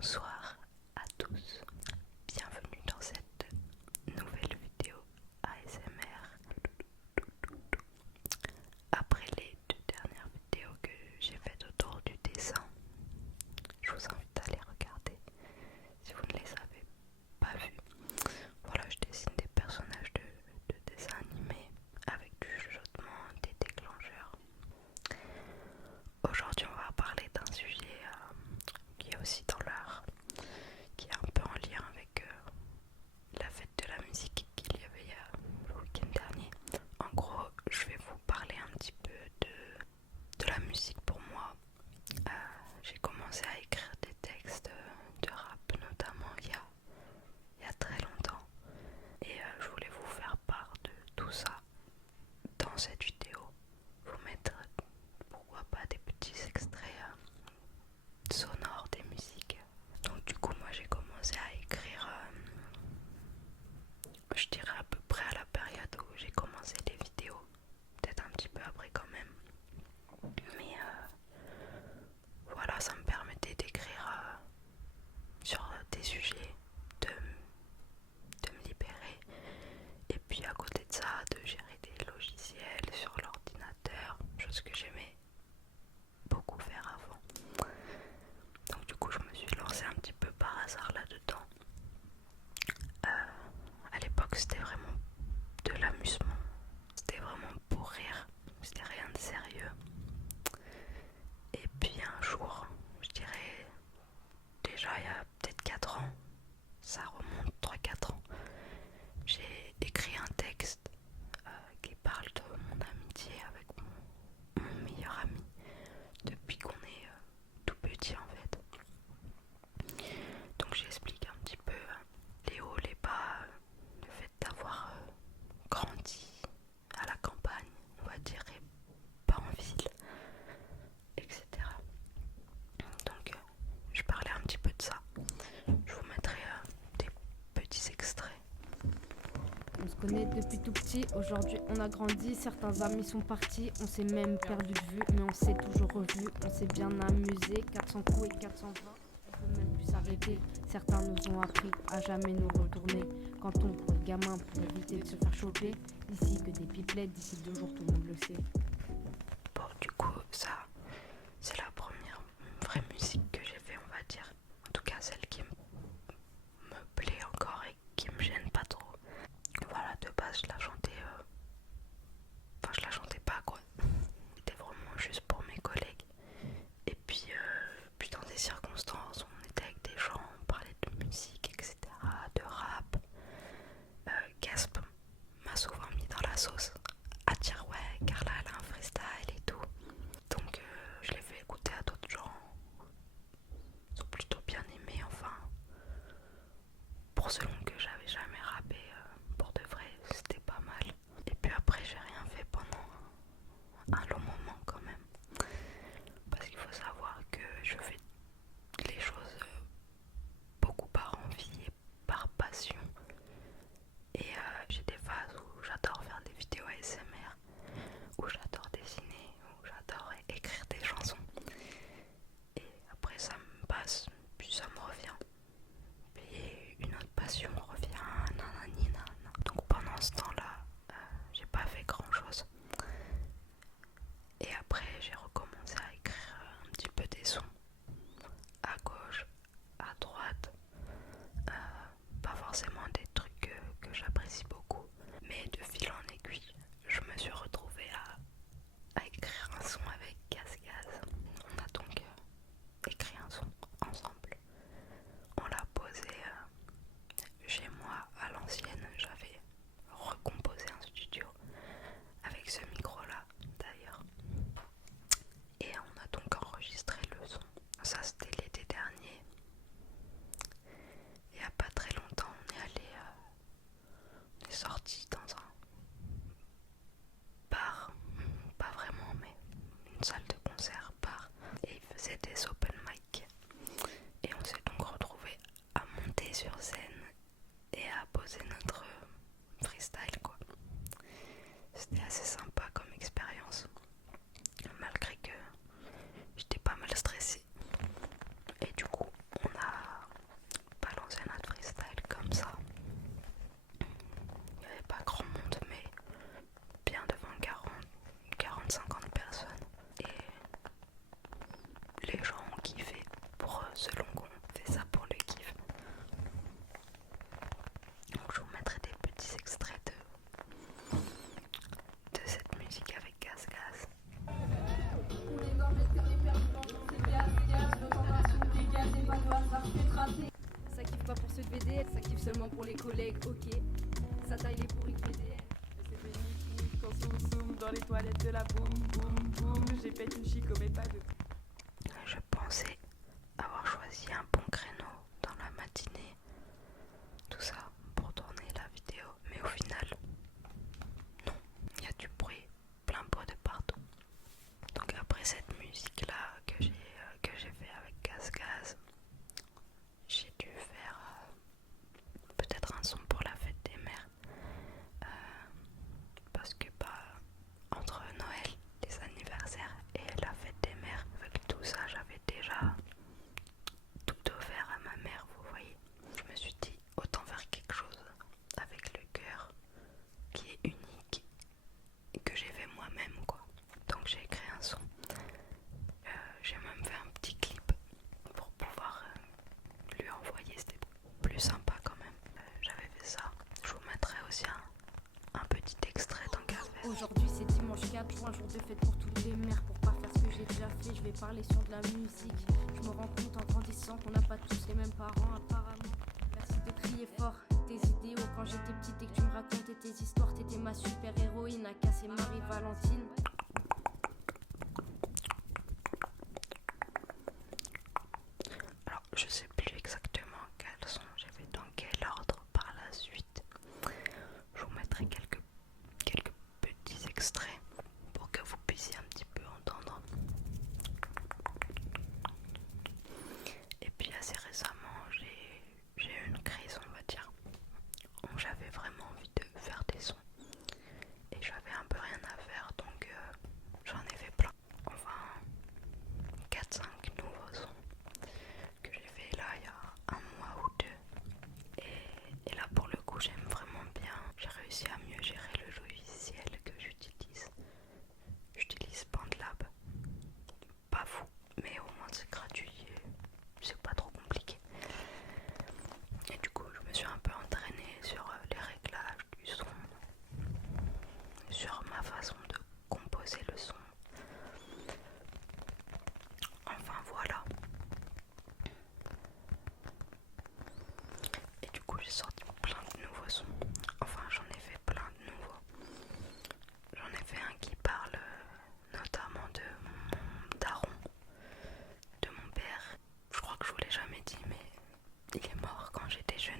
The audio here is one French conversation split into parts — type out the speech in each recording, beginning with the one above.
Bonsoir à tous, bienvenue dans cette nouvelle vidéo ASMR. Après les deux dernières vidéos que j'ai faites autour du dessin, je vous invite à les regarder si vous ne les avez pas vues. Voilà, je dessine des personnages de dessins animés avec du chuchotement, des déclencheurs. Aujourd'hui on va parler d'un sujet qui est aussi dans l'art, qui est un peu en lien avec la fête de la musique qu'il y avait le week-end dernier. En gros, je vais vous parler un petit peu de la musique pour moi. J'ai commencé à écrire des textes de rap notamment il y a très longtemps. Et je voulais vous faire part de tout ça dans cette vidéo. Vous mettre pourquoi pas des petits extraits sonores des musiques. Donc du coup moi j'ai commencé à écrire, je dirais à peu près à la période où j'ai commencé les vidéos, peut-être un petit peu après quand même, mais voilà, ça me permettait d'écrire sur des sujets, de me libérer, et puis à côté de ça de gérer des logiciels sur l'ordinateur, chose que j'aimais beaucoup faire avant. Donc du coup je me suis lancée un petit peu par hasard là-dedans. À l'époque c'était vraiment de l'amusement, c'était vraiment pour rire, c'était rien de sérieux. Et puis un jour, je dirais déjà il y a peut-être 4 ans, ça remonte 3-4 ans, j'ai écrit un texte qui parle de mon amitié avec mon meilleur ami depuis qu'on est tout petit en fait. Donc j'explique un petit peu les hauts, les bas, le fait d'avoir grandi à la campagne, on va dire, et pas en ville, etc. Donc je parlais un petit peu de ça. Je vous mettrai des petits extraits. On se connaît depuis tout petit, aujourd'hui on a grandi, certains amis sont partis, on s'est même perdu de vue, mais on s'est toujours revu, on s'est bien amusé, 400 coups et 420, on peut même plus s'arrêter, certains nous ont appris à jamais nous retourner, quand on pour les gamins pour éviter de se faire choper, ici que des pipelettes, d'ici 2 jours tout le monde le sait. Bon, du coup, ça, c'est la première vraie musique que j'ai fait, on va dire. En tout cas, celle qui me plaît encore et qui me gêne pas trop. Voilà, de base, je la chantais. Enfin, je la chantais pas quoi. C'était vraiment juste pour mes collègues. Et puis dans des circonstances, on était avec des gens, on parlait de musique, etc., de rap. Gasp m'a souvent mis dans la sauce à dire ouais, Carla elle a un freestyle et tout. Donc je l'ai fait écouter à d'autres gens. Ils ont plutôt bien aimé, enfin. Pour selon que j'avais jamais rappé, pour de vrai, c'était pas mal. Et puis après, j'ai rien fait pendant un long moment quand même. Parce qu'il faut savoir que je fais les choses beaucoup par envie et par passion. Et j'ai des phases où j'adore faire des vidéos ASMR, où j'adore dessiner, où j'adore écrire des chansons. Et après ça me passe, puis ça me revient. Puis une autre passion revient, nanani nanana. Donc pendant ce temps-là, j'ai pas fait grand-chose. Et après j'ai recommencé à écrire un petit peu des sons, à gauche, à droite. Pas forcément des trucs que j'apprécie beaucoup, mais de fil en aiguille, je me suis retrouvée à écrire un son avec Gaz Gaz. On a donc écrit un son ensemble. On l'a posé chez moi à l'ancienne. J'avais recomposé un studio avec ce micro là d'ailleurs. Et on a donc enregistré le son. Ça c'était l'été dernier. Il n'y a pas très longtemps, on est sorti dans un bar, pas vraiment, mais une salle de concert bar, et il faisait des open mic. Et on s'est donc retrouvés à monter sur scène et à poser notre freestyle quoi. C'était assez sympa comme expérience, malgré que j'étais pas mal stressée. Et du coup, on a PDL, ça kiffe seulement pour les collègues, ok. Ça taille les bourriques PDL. C'est béni quand zoom zoom dans les toilettes de la boum boum boum. J'ai fait une chico mais pas de. Je pensais avoir choisi un bon créneau dans la matinée, tout ça pour tourner la vidéo, mais au final, non, il y a du bruit, plein pot de partout. Donc après cette musique là que j'ai fait avec Gaz Gaz, j'ai dû faire peut-être un son pour la fête des mères, parce que entre Noël, les anniversaires et la fête des mères, avec tout ça j'avais déjà tout offert à ma mère, vous voyez. Je me suis dit autant faire quelque chose avec le cœur qui est unique et que j'ai fait moi-même quoi. Donc j'ai écrit un son. J'ai même fait un petit clip pour pouvoir lui envoyer, c'était plus sympa quand même. J'avais fait ça. Je vous mettrai aussi un petit extrait tant qu'à faire. Aujourd'hui c'est dimanche 4 juin, jour de fête pour toutes les mères. Pour pas faire ce que j'ai déjà fait, je vais parler sur de la musique. Je me rends compte en grandissant qu'on n'a pas tous les mêmes parents apparemment. Merci de crier fort tes idéaux quand j'étais petite et que tu me racontais tes histoires. T'étais ma super héroïne à casser Marie-Valentine. Alors je sais plus exactement quels son j'ai fait dans quel ordre par la suite. Je vous mettrai quelques petits extraits pour que vous puissiez un petit peu entendre. Et puis assez récemment j'ai eu une crise, on va dire, où j'avais vraiment envie de faire des sons et j'avais un peu rien à faire, donc j'en ai fait plein, enfin 4-5 nouveaux sons que j'ai fait là il y a un mois ou deux, et là pour le coup j'aime vraiment bien. J'ai réussi à mieux gérer le logiciel que j'utilise BandLab, pas fou, mais au moins c'est gratuit et c'est pas trop compliqué. Et du coup je me suis un peu entraînée sur les réglages du son, sur ma façon de composer le son. Enfin voilà. Et du coup j'ai sorti plein de nouveaux sons. Enfin j'en ai fait plein de nouveaux. J'en ai fait un qui parle notamment de mon daron, de mon père. Je crois que je vous l'ai jamais dit, mais il est mort quand j'étais jeune.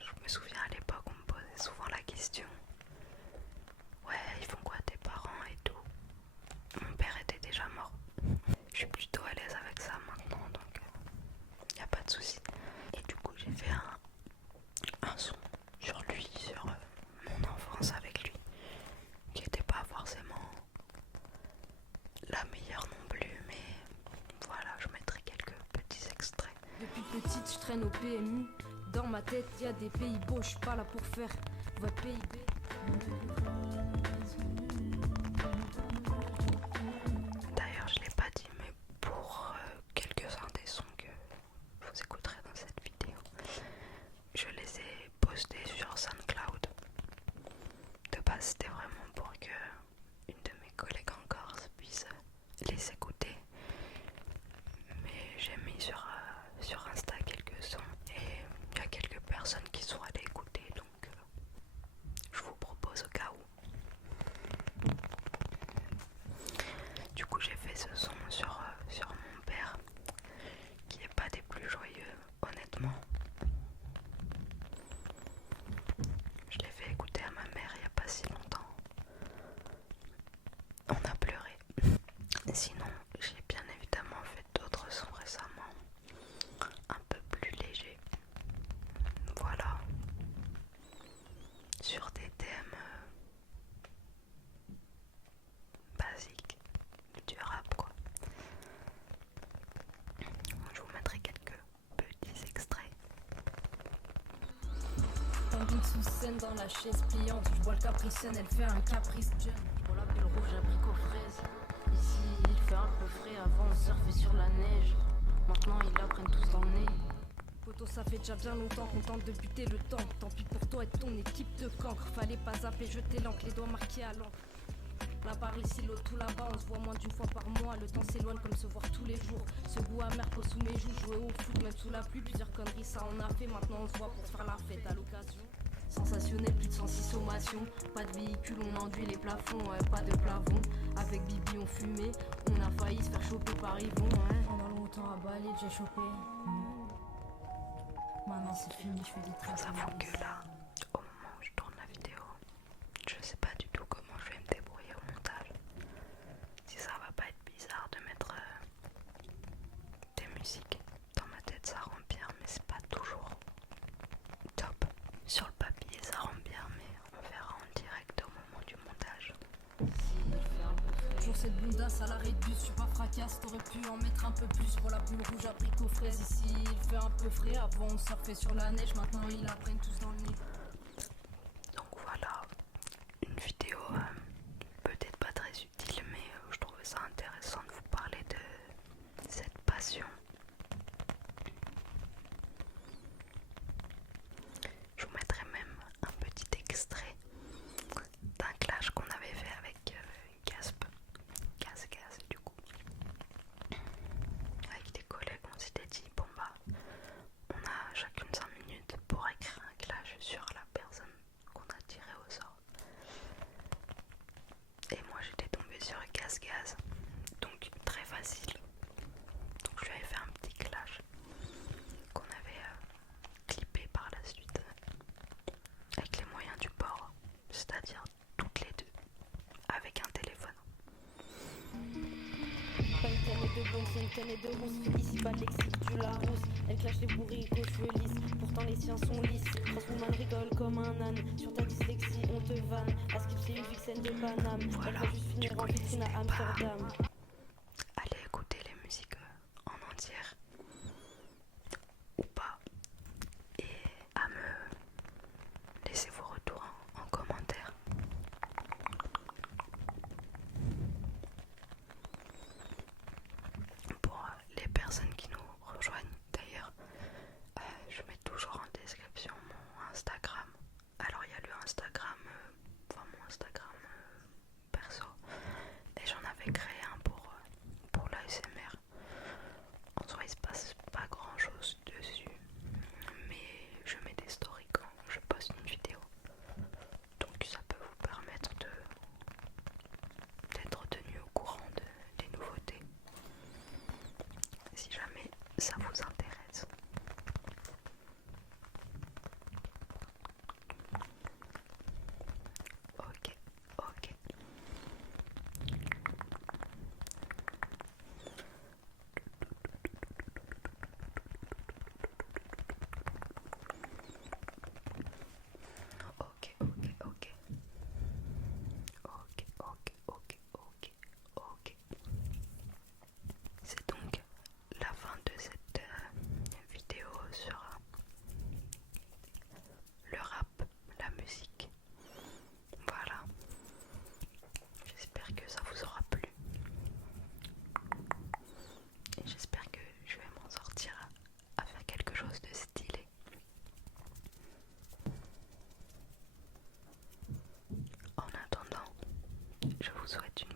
Je me souviens à l'époque on me posait souvent la question: ouais, ils font quoi tes parents et tout. Mon père était déjà mort. Je suis plutôt à l'aise avec ça maintenant, donc y a pas de souci. Et du coup j'ai fait un son sur lui, sur mon enfance avec lui, qui était pas forcément la meilleure non plus, mais voilà, je mettrai quelques petits extraits. Depuis petite, je traîne au PMU. Dans ma tête, y a des pays beaux, je suis pas là pour faire votre PIB. D'ailleurs, je l'ai pas dit, mais pour quelques-uns des sons que vous écouterez dans cette vidéo, je les ai postés sur SoundCloud. De base, c'était vraiment pour que une de mes collègues en Corse puisse les écouter. Mais j'ai mis sur Insta quelques sons et il y a quelques personnes qui sont allées écouter, donc je vous propose au cas où. Du coup j'ai fait ce son sur mon père, qui est pas des plus joyeux honnêtement. Je l'ai fait écouter à ma mère il y a pas si longtemps. On a pleuré. Sinon j'ai bien évidemment fait d'autres sons récemment, un peu plus légers. Voilà. Sur des thèmes basiques du rap quoi. Je vous mettrai quelques petits extraits. Tandine sous scène dans la chaise pliante. Je bois le capricène, elle fait un caprice jeune. Je bois la pelle rouge, abricot fraise. Ici il fait un peu frais, avant on surfait sur la neige. Maintenant ils la prennent tous dans le nez. Poto, ça fait déjà bien longtemps qu'on tente de buter le temps. Tant pis pour toi et ton équipe de cancre. Fallait pas zapper, jeter l'encre, les doigts marqués à l'encre. L'un par ici, l'autre tout là-bas, on se voit moins d'une fois par mois. Le temps s'éloigne comme se voir tous les jours. Ce goût amer pose sous mes joues, jouer au foot même sous la pluie. Plusieurs conneries ça on a fait, maintenant on se voit pour faire la fête à l'occasion. Sensationnel, plus de 106 sommations. Pas de véhicule, on enduit les plafonds, pas de plafond. Avec Bibi on fumait, on a failli se faire choper par Yvon. Pendant longtemps à Bali j'ai chopé. Maintenant c'est fini, je fais des traces. J'avoue que là, au moment où je tourne la vidéo, je sais pas du tout comment je vais me débrouiller au montage. Si ça va pas être bizarre de mettre des musiques dans ma tête, ça rend bien, mais c'est pas toujours top. Sur le papier ça rend bien, mais on verra en direct au moment du montage. Toujours cette bundasse à l'arrêt de bus, je suis pas fracasse, t'aurais pu en mettre un peu plus pour la bulle rouge abricot fraise. Ici il fait un peu frais, avant on surfait sur la neige, maintenant ils la prennent tous dans le nez. Donc voilà, une vidéo peut-être pas très utile, mais je trouvais ça intéressant de vous parler de cette passion. Je vous mettrai même un petit extrait d'un clash qu'on avait fait avec Gasp, Gaz du coup. Avec des collègues, on s'était dit bon bah on a chacune 5 minutes pour écrire un clash sur la personne qu'on a tiré au sort. Et moi j'étais tombée sur Gaz, donc très facile. Donc je lui avais fait un petit clash qu'on avait clippé par la suite avec les moyens du bord, c'est-à-dire toutes les deux avec un téléphone. Pas une canne de bonne, c'est une canne de rousse. Ici pas de lexique, tu la rousse. Elle clash les bourriques aux cheveux lisses. Pourtant les siens sont lisses. Transwoman rigole comme un âne. Sur ta dyslexie, on te vanne. À skip, c'est une vixen de Paname. Voilà, Elle va juste finir en vitrine à Amsterdam. Allez écouter les musiques en entière ou pas, et à me laisser vos retours en commentaire. Pour les personnes qui nous rejoignent d'ailleurs, je mets toujours en description mon Instagram. Alors il y a le Instagram, mon Instagram perso, et j'en avais créé un pour l'ASMR. En soi il se passe pas grand chose dessus, mais je mets des stories quand je poste une vidéo, donc ça peut vous permettre d'être tenu au courant des nouveautés si jamais ça vous intéresse. Ok. Ok. C'est donc la fin de cette vidéo sur le rap, la musique. Voilà. J'espère que ça vous aura plu. Et j'espère que je vais m'en sortir à faire quelque chose de stylé. En attendant, je vous souhaite une